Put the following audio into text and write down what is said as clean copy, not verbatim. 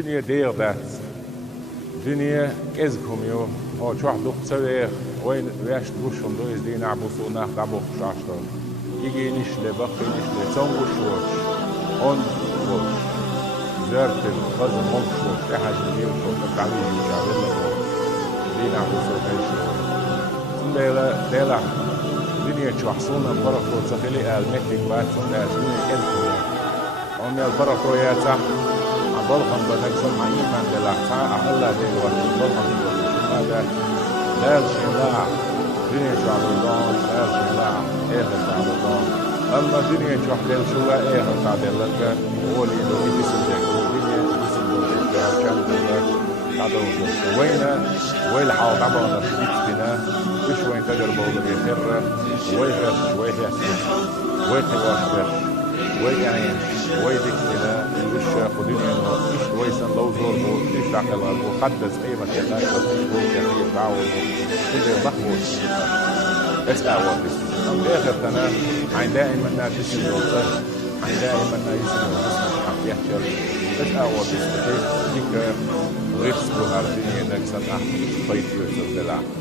الدنيا دير دات الدنيا كزكم يو هو شو واحد سوير وين وياش تروشهم دو يزدي نعبوسو نعبو خشاشتر يجي نشلي بقي نشلي تونغو شوش هون شوش زرتل خزن هون شوش احد يجي وشوش نتعلي يجاوي لكم دي نعبوسو كيشو ديلا الدنيا تشوحصونا بركو تخلي المتك باتون الدنيا كزكم هون البركو يا تحت بالخم بنكسر معين من دلعتها أقل ديل وقت بالخم هذا لا الشلاع دنيا شعبان لا الشلاع إيه شعبان أما دنيا شعبان شو لا إيه تعدل لك هو اللي لو يبيسل ذاك دنيا يبيسل ذاك كان ذاك تعدل وين حاول طبعا نشيط بنا مش وين تجربة ولا يخرة وين فرش وين يحسن وين تواش فرش وين يعني وين دكتنا الوش خديني إنه إيش ويسن لو زور بو إيش داخل المقدس قيمة كذا إيش بو كذا دعوة كذا مخبوط بس أول بس آخر تنا عين دائما نادس الوصل عين دائما نادس الوصل حق يحشر بس أول بس كذا كذا ريسك وهذه الدنيا نكسر بيت يوصل دلع